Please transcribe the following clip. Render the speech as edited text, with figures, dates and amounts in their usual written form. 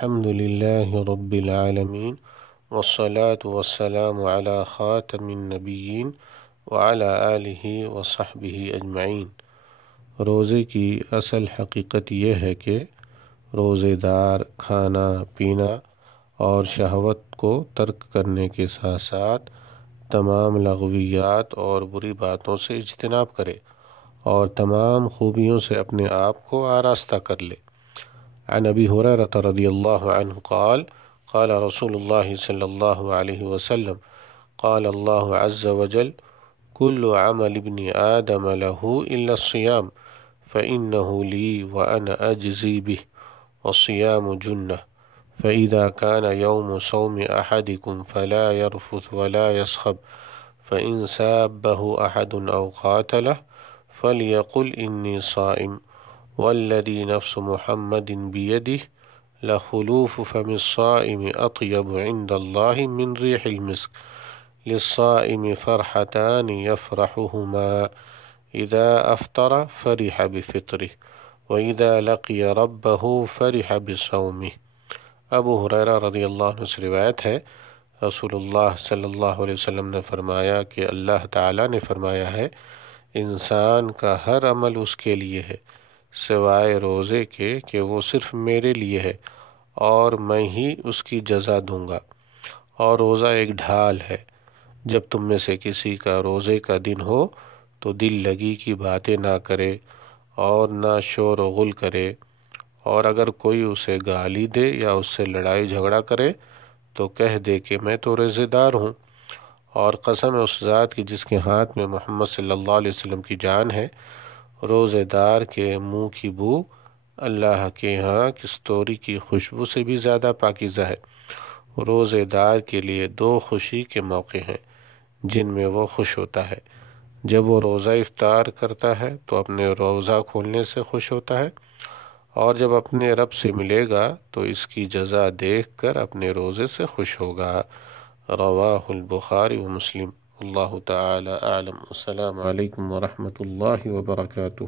الحمد لله رب العالمين والصلاة والسلام على خاتم النبيين وعلى آله وصحبه اجمعین۔ روزے کی اصل حقیقت یہ ہے کہ روزے دار کھانا پینا اور شہوت کو ترک کرنے کے ساتھ ساتھ تمام لغویات اور بری باتوں سے اجتناب کرے اور تمام خوبیوں سے اپنے آپ کو آراستہ کر لے۔ عن ابی ہریرہ رضی اللہ عنہ قال قال رسول اللہ صلی اللہ علیہ وسلم قال اللہ عز وجل كل عمل ابن آدم له إلا الصيام فإنه لي وأنا أجزي به والصيام جنة فإذا كان يوم صوم أحدكم فلا يرفث ولا يصخب فإن سابه أحد أو قاتله فليقل إني صائم والذي نفس محمد بيده لخلوف فم الصائم أطيب عند الله من ريح المسك للصائم فرحتان يفرحهما إذا أفطر فرح بفطره وإذا لقي ربه فرح بصومه۔ ابو ہریرہ رضی اللہ عنہ سے روایت ہے، رسول اللہ صلی اللہ علیہ وسلم نے فرمایا کہ اللہ تعالیٰ نے فرمایا ہے، انسان کا ہر عمل اس کے لیے ہے سوائے روزے کے کہ وہ صرف میرے لیے ہے اور میں ہی اس کی جزا دوں گا۔ اور روزہ ایک ڈھال ہے، جب تم میں سے کسی کا روزے کا دن ہو تو دل لگی کی باتیں نہ کرے اور نہ شور و غل کرے، اور اگر کوئی اسے گالی دے یا اس سے لڑائی جھگڑا کرے تو کہہ دے کہ میں تو روزے دار ہوں، اور قسم ہے اس ذات کی جس کے ہاتھ میں محمد صلی اللہ علیہ وسلم کی جان ہے، روزے دار کے منہ کی بو اللہ کے ہاں کستوری کی خوشبو سے بھی زیادہ پاکیزہ ہے۔ روزے دار کے لیے دو خوشی کے موقع ہیں جن میں وہ خوش ہوتا ہے۔ جب وہ روزہ افطار کرتا ہے تو اپنے روزہ کھولنے سے خوش ہوتا ہے، اور جب اپنے رب سے ملے گا تو اس کی جزا دیکھ کر اپنے روزے سے خوش ہوگا۔ رواہ البخاری و مسلم۔ اللہ تعالی اعلم۔ السلام علیکم ورحمۃ اللہ وبرکاتہ۔